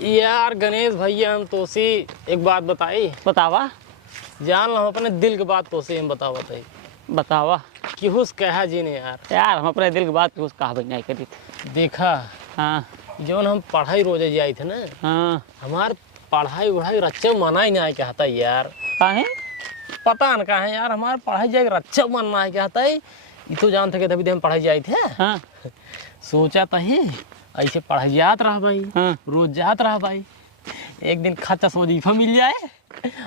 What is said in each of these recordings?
यार गणेश भैया हम तोसी एक बात बताई। बतावा जान लो अपने दिल की बात तोसी हम बताई बतावा। किहुस कहा जी ने यार हम अपने दिल की बात कुछ कहा भी नहीं करी देखा। हाँ जौन हम पढ़ाई रोजे जाए थे ना, हाँ। हमार पढ़ाई उढ़ाई रच्चे मना ही नहीं कहता यार। काहे? पता न कहा यार हमार पढ़ाई जाए रच्चे मनना है कहता है। ये तो जानते कि तभी हम पढ़ाई जाए थे। हाँ सोचा था ही ऐसे पढ़ाई जात रहा भाई। हाँ। रोज जात रहा भाई। एक दिन खच्चा से वजीफा मिल जाए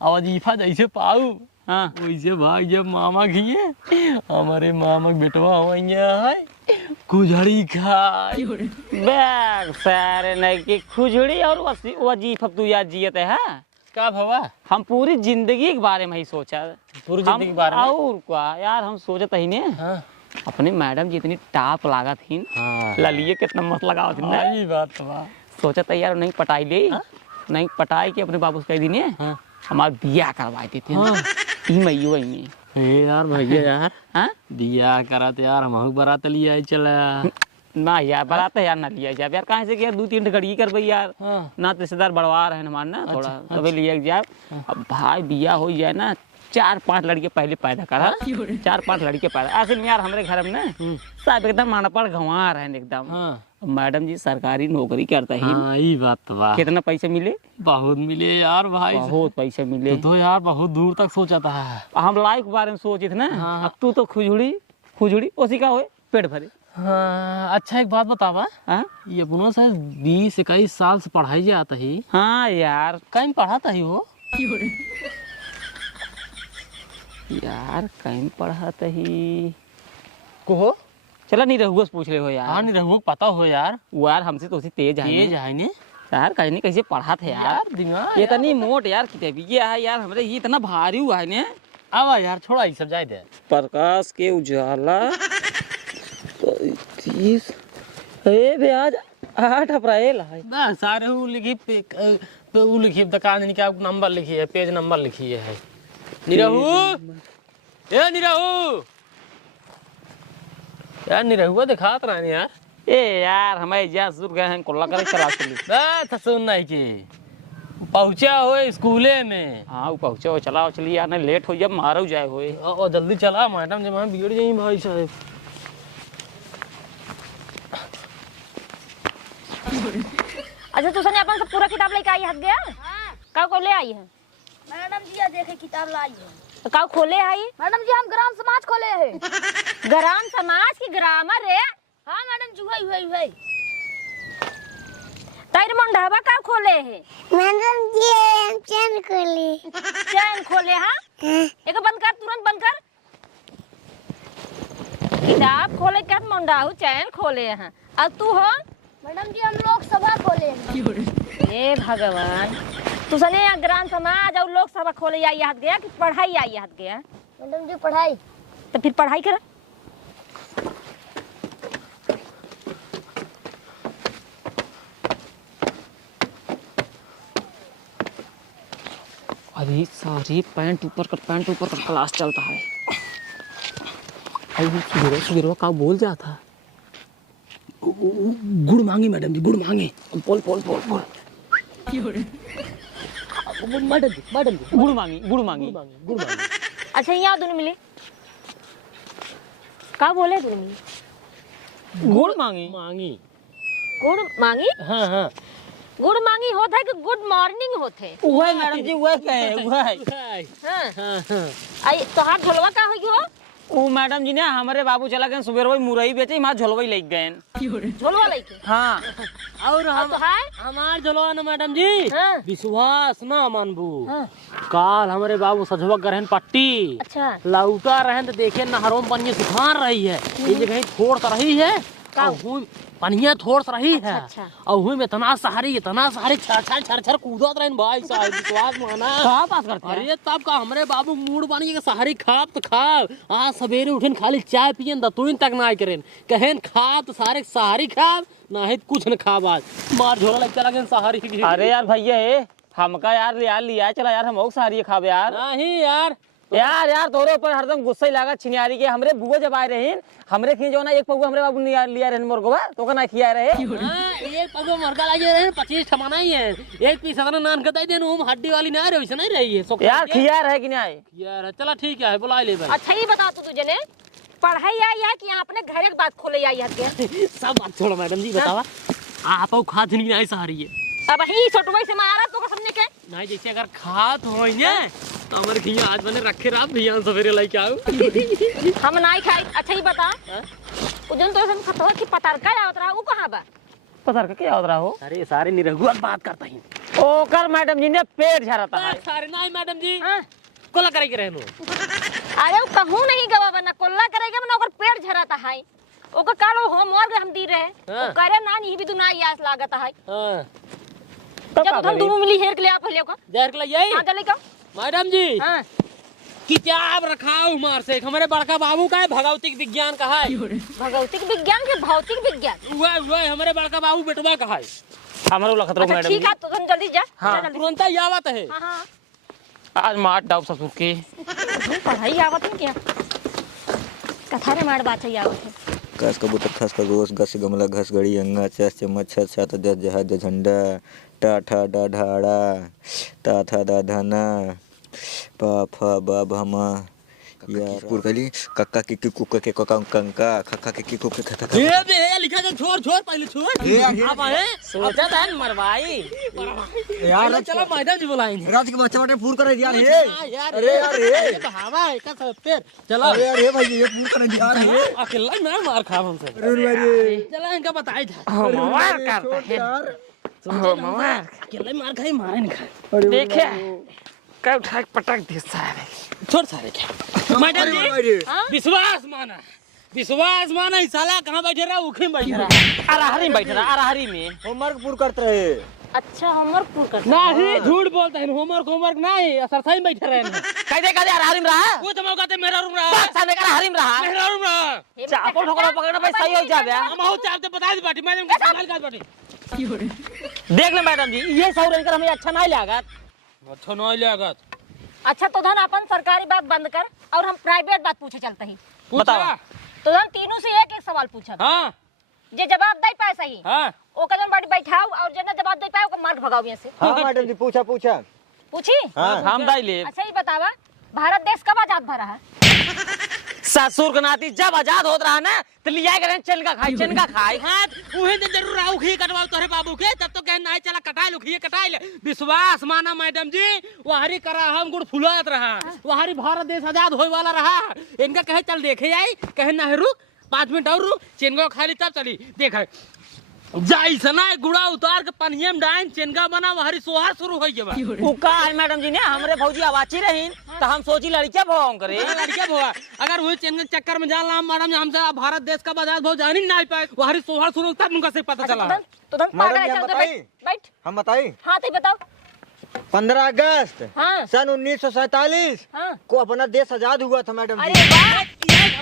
और वजीफा जैसे पाऊ हाँ। वैसे भाई जब मामा घिए हमारे मामा के बेटवा है कुझड़ी खाई। बैग सारे नहीं की खुजड़ी और वजीफा तू याद जियत है। का भवा हम पूरी जिंदगी के बारे में ही सोचा। पूरी जिंदगी के बारे में और क्या यार हम सोचत ही ने। हाँ। अपने मैडम जी इतनी टाप लागत थी। हाँ। ललिए कितना मस्त लगा थी ना। यही बात तो बा। सोचत यार नहीं पटाई ले। नहीं पटाई के अपने बाबू से कह दी हाँ। हमारा बिया करवाई देते हाँ। मई में। यार भैया यार हाँ दिया करत यार हम बारात लिया चला ना यार बारात यार ना लिया जाए यार। कहाँ से यार 2-3 घड़ी कर भाई यार। हाँ। ना रिश्तेदार बढ़वा रहे हमारे ना थोड़ा अच्छा, तभी लिया जाए। अब भाई बिया हो जाए ना 4-5 लड़के पहले पैदा करा। 4-5 लड़के पैदा ऐसे में यार हमारे घर में ना सब एकदम अनपढ़ गंवा रहे एकदम। हाँ। मैडम जी सरकारी नौकरी करता है। हाँ यही बात तो बा। कितना पैसे मिले? बहुत मिले यार भाई। बहुत पैसे मिले। तो यार बहुत दूर तक सोचा था। हम लाइफ के बारे में सोचे थे ना। हाँ। अब तू तो खुजड़ी उसी का होए पेट भरे। हाँ अच्छा एक बात बतावा। हाँ ये अपनों से 20-21 साल से पढ़ाई जाता ही। हाँ यार कहीं पढ़ाता ही हो यार कहीं पढ़ाता ही को हो। चला नहीं रहुआ से पूछ ले हो यार। हाँ नहीं रहू पता हो यार। वो यार हमसे तो उसी तेज है ने यार। कहीं नहीं कैसे पढ़ा थे यार दिमाग ये इतनी मोट यार किताबिया है यार हमारे ये इतना भारी हुआ है ने। आवा यार छोड़ा ये सब जाए दे। प्रकाश के उजाला 30 आज 8 अप्रैल है। बस सारे वो लिखी वो लिखी दुकान क्या नंबर लिखी है पेज नंबर लिखी है। निरहू ए निरहू यार निरहुआ दिखात रहा यार। ए यार हमारे जहाँ सुर गए हैं कोल्ला करे चला चली। बस सुन नहीं की पहुंचा हो स्कूले में। हाँ वो पहुँचो चलाओ चलिए यार नहीं लेट हो जब मारो जाए होए। और जल्दी चला मैडम जब हम बिगड़ जाए भाई साहब। अच्छा तू सने अपन सब पूरा किताब लेके आई हट गया। का को ले आई है? मैडम जी देखे किताब लाई है। का खोले आई? मैडम जी हम ग्राम समाज खोले हैं। ग्राम समाज की ग्रामर रे। हाँ मैडम जी हुई ताइर मंडहवा का खोले है? मैडम जी हम चैन खोले। चैन खोले। हाँ एक बंद कर तुरंत बंद कर। किताब खोले क्या मंडाहू चैन खोले हैं। अब तू हो? मैडम जी हम लोग सभा खोले हैं। हे भगवान तू सने यहाँ ग्राम समाज और लोक सभा खोले आई हाथ गया कि पढ़ाई आई हाथ गया? मैडम जी पढ़ाई। तो फिर पढ़ाई कर। अरे सारी पैंट ऊपर कर क्लास चलता है। अरे सुगिरवा का बोल जाता। गुड़ मांगी मैडम जी गुड़ मांगी। बोल मैडम जी गुड़ मांगी। अच्छा यहाँ दोनों मिले का बोले दोनों मिले? गुड़ मांगी। गुड़ मांगी। हाँ हाँ गुड मांगी होता है कि गुड मॉर्निंग होते? वह मैडम जी वह कहे वह। हाँ आई तो हाथ झोलवा का होगी हो? वो मैडम जी ने हमारे बाबू चला गए सुबह वही मुरई बेचे हमारे झोलवाई लेके गए। झोलवा लेके? हाँ और हम तो है हमार जलवा न मैडम जी। हाँ। विश्वास ना मानबू। हाँ। काल हमारे बाबू सजवा करहन पट्टी। अच्छा लौटा रहन तो देखे नहरों में पनिया सुखा रही है। ये जगह थोड़ सा रही है पनिया थोड़ सा रही है। अच्छा। और हुई में इतना सहारी छर कूदत रहन भाई साहब विश्वास माना। कहाँ पास करते हैं? अरे तब का हमारे बाबू मूड बनी के सहारी खाप तो खाब। आज सवेरे उठन खाली चाय पियन दतुइन तक ना करेन कहन खाब तो सारे सहारी खाब ना है कुछ न खाब। आज मार झोला लग चला गए सहारी की। अरे यार भैया हमका यार लिया चला यार हम सारी खाब यार। नहीं यार यार यार तोरे ऊपर हरदम गुस्सा ही लगा छिनियारी के। हमरे बुआ जब आए रहीन हमरे खी जो ना एक पगुआ हमरे बाबू ने लिया रहन मुर्गवा तो का ना खिया रहे। हां एक पगो मुर्गा लागे रहे 25 ठमाना ही है। एक पीस अगर नान कताई देन हम हड्डी वाली ना रहे वैसे नहीं रही है। यार खिया रहे कि नहीं यार चला ठीक है बुला ले भाई। अच्छा ये बता तू तुझे ने पढ़ाई आई है कि अपने घर एक बात खोले आई है? सब बात छोड़ो मैडम जी बतावा आप खा नहीं आई सहारी है। अब ही छोटवाई से मारा तो समझने के नहीं जैसे अगर खात हो तो हमारे खिया आज मैंने रखे रहा भैया सवेरे लेके आओ। हम नहीं खाई। अच्छा ही बता उजन तो ऐसे खतवा की पतारका आवत रहा वो कहां बा? पता कर क्या हो रहा हो? अरे सारे निरहुआ बात करता ही ओ कर मैडम जी ने पेट झरता है। सारे नहीं मैडम जी हां कोला करे के रहनो। अरे वो कहूं नहीं गवा बना कोल्ला करेगा ना ओकर पेट झरता है। ओकर कालो होमवर्क हम दी रहे हाँ। ओ करे ना नहीं भी दुना यास लागत है। हां जब हम दोनों मिली हेर के ले आ पहले का देर के लिए हां चले का मैडम जी हां किताब रखाओ मार से हमारे बड़का बाबू का है भौतिक विज्ञान का है। भौतिक विज्ञान के भौतिक विज्ञान वह हमारे बड़का बाबू बेटवा का है। हमरो लखत रो अच्छा मैडम ठीक जी। है तो तुम जल्दी जा हाँ। जा जल्दी। तुरंत ही आवत है। हां हां आज मार डाउ ससुर के तुम पढ़ाई आवत है क्या? कथा रे मार बात है आवत है। घास कबूतर खस खरगोश घस गमला घस घड़ी अंगा चस चम्मच छत छाता दस जहाज झंडा टा ठा डा ढाड़ा ता था दा धना पा फा बा भमा यार पुरकली कक्का की कुक्का के कक्का कंका खक्का के कुक्का खक्का ये बे लिखा था छोड़ छोड़ पहले छोड़ आप आए सोचा था मरवाई यार चलो मैडम जी बुलाएंगे। रात के बच्चा बाटे पूर करे यार यार अरे यार ये हवा है का सब फिर चलो अरे यार भाई ये पूर करे यार अकेला मैं मार खा हमसे चलो इनका बताई था मार करता है यार मार अकेला मार खाई मारे नहीं खाए देखे कब ठाक पटक दे सारे छोड़ सारे क्या मैडम जी विश्वास माना ही साला कहाँ बैठे रहा उखी बैठे रहा अरहरी में बैठ रहा अरहरी में होमवर्क पूर करते रहे। अच्छा होमवर्क पूरा कर नहीं झूठ बोलता है होमवर्क नहीं सरसाई में बैठे रहे कहते कहते अरहरी में रहा वो तो मैं कहते मेरा रूम रहा बात सामने का अरहरी में रहा मेरा रूम रहा चापो ठोकरा पकड़ना भाई सही हो जावे हम हो चाहते बता दी बाटी मैडम के संभाल का बाटी देख ले मैडम जी ये सब रहकर हमें अच्छा नहीं लगा। अच्छा नहीं लागत अच्छा तो धन अपन सरकारी बात बंद कर और हम प्राइवेट बात पूछे चलते ही। बताओ। तो धन तीनों से एक एक सवाल पूछा हां जे जवाब दे पाए सही हां ओ कदम बाड़ी बैठाओ और जे ना जवाब दे पाए ओके मार भगाओ यहां से। हाँ मैडम जी पूछा पूछी हम दाई ले अच्छा ही बतावा भारत देश कब आजाद भरा है? ससुर के नाती जब आजाद होत रहा ना तो लिया गए चनका खाई हां उहे तो जरूर राहु खी कटवाओ तोरे बाबू के तब तो कह नहीं चला कटाई लो खी कटाई ले विश्वास माना मैडम जी वहारी करा हम गुड़ फुलात रहा वहारी भारत देश आजाद होए वाला रहा इनका कहे चल देखे आई कहे ना रुक 5 मिनट और रुक चेनगा खाली तब चली देख जाई सना गुड़ा उतार के पनिये में डाइन चेनगा बना वहारी सोहार शुरू हो गया उका है मैडम जी ने हमरे भौजी आवाची रहीन तो हम सोची लड़कियां भोंग करे लड़कियां भोगा अगर वही चेनगा चक्कर में जान ला मैडम जी हमसे भारत देश का आजाद भो जान ही नहीं पाए वहारी सोहार शुरू तब उनका से पता चला तो धन पागल है चल बैठ हम बताई हां तो बताओ 15 अगस्त हां सन 1947 हां को अपना देश आजाद हुआ था मैडम जी। अरे वाह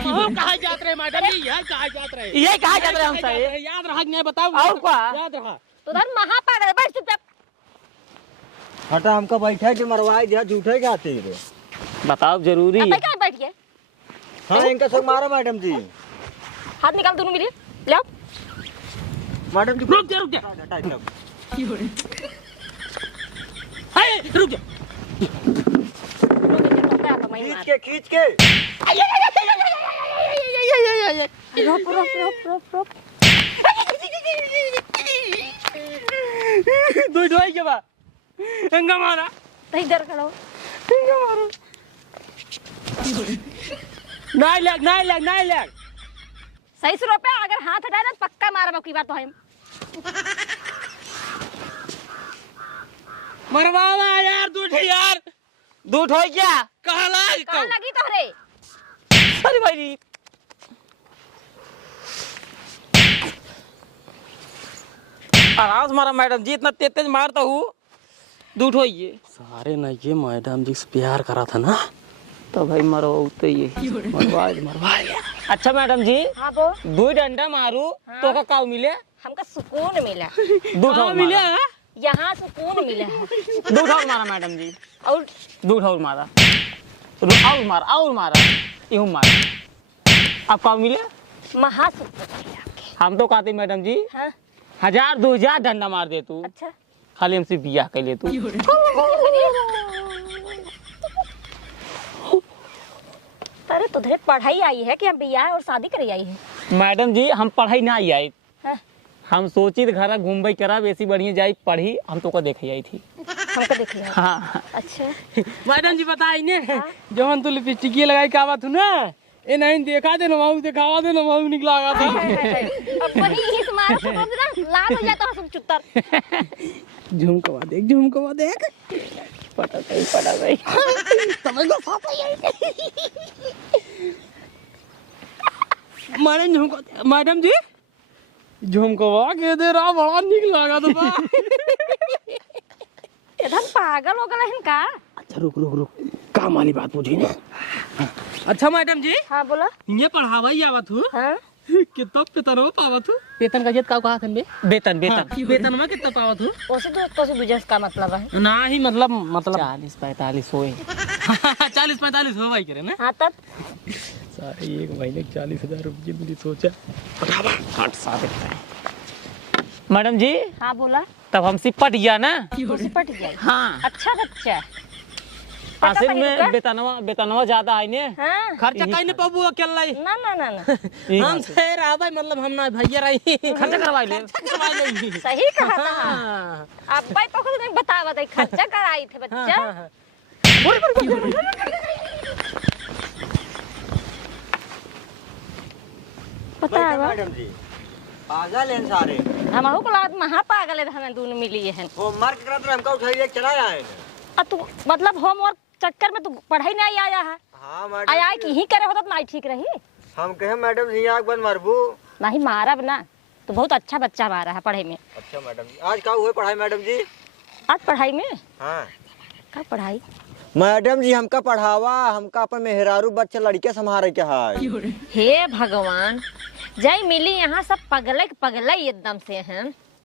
हम कहा जात रहे मैडम जी यार कहा जात रहे ये कहा जात रहे हमसे याद रहा नहीं बताओ और क्या? याद रहा तो धन महापागल है बैठ चुपचाप। हटा हमका बैठा के मरवाए दिया झूठे के आते रे। बताओ जरूरी अब है क्या बैठ गए हाँ इनका सब मारा मैडम जी। हाथ निकाल दोनों मिले ले आओ। मैडम जी रुक जा हटा इतना। हाय रुक जा खींच के रोप रोप रोप रोप रोप दो ढोई के बा अंगा मारा नहीं डर खड़ा हो अंगा मारो नहीं लग सही से रोपे अगर हाथ हटाए ना पक्का मारा की बात तो है मरवावा यार दूध हो गया कहला कहां लगी तोहरे अरे भाई आराम मारा मैडम जी इतना तेज तेज मारता हूँ दूध हो ये सारे ना ये मैडम जी से प्यार करा था ना तो भाई मरो तो ये मरवा अच्छा मैडम जी हां वो दो डंडा मारू तो का काव मिले हमका सुकून मिला दूध और मिले मारा यहाँ सुकून मिला है दूध और मारा मैडम जी और दूध और मारा और मार यूं मार। अब कब मिले? महासूत्र चाहिए आपके। हम तो कहते मैडम जी हाँ 1000 2000 डंडा मार दे तू, अच्छा खाली हमसे बियाह कर ले तू। अरे तुझे पढ़ाई आई है कि हम बियाह और शादी करे आई है? मैडम जी हम पढ़ाई ना आए, हाँ? हम सोची तो घर घूमबई करा वैसी बढ़िया जाई पढ़ी, हम तो को देखे आई थी। हमको देख लिया। हाँ अच्छा मैडम जी बताई ने जवन तू लिपस्टिक लगाई का बात ना ए नहीं देखा दे ना माऊ दिखावा दे ना माऊ निकला था। अब वही इस मारा तो बोल ना लाल हो जाता है सब चुत्तर। झुमकवा देख पटा गई समझ लो साथ ही है। मैडम जी झुमकवा के दे रहा बड़ा निक लगा तो बा। इधर पागल हो गए हैं का? अच्छा रुक काम वाली बात पूछी ना। अच्छा मैडम जी हाँ बोला। ये पढ़ावा ही आवत हूँ हाँ कितना वेतन पावत हूँ? वेतन का जेत का कहा थन बे? वेतन वेतन में कितना पावत हूँ? कोसे दूजे का मतलब है ना ही मतलब 40-45 होए। 40-45 हो भाई करे ना। हाँ तब सारे एक महीने 40,000 रुपये मिली सोचा हट साथ मैडम जी हाँ बोला। तब हम सिपट गया ना। कोसे पट गया। हाँ अच्छा बच्चा असल में वेतनवा ज्यादा है ने। हाँ खर्चा कहीं नहीं पाबू अकेला ही। ना ना ना ना हम से रहबै मतलब हम ना भैया रही खर्चा करवाई ले। सही कहा था। अब भाई तो खुद बतावा दे खर्चा कराई थे बच्चा। बतावा मैडम जी पागल हैं सारे। हमहु को लागत महा पागल है हमें दोनों मिली है। होमवर्क करत रहे हमका उठाइए चलाया है। अब तू मतलब होमवर्क चक्कर में तू पढ़ाई नहीं आया है? हाँ मैडम आया कि ही करे होता तो नहीं ठीक रही। हम कहे मैडम जी आग बन मारबू। नहीं मारा ना तो बहुत अच्छा बच्चा मारा है पढ़ाई में। अच्छा मैडम जी आज का हुए पढ़ाई मैडम जी? आज पढ़ाई में हाँ का पढ़ाई? मैडम जी हमका पढ़ावा, हमका अपन मेहरारू बच्चा लड़के संभारे के है। हे भगवान जय मिली यहाँ सब पगले एकदम से हैं।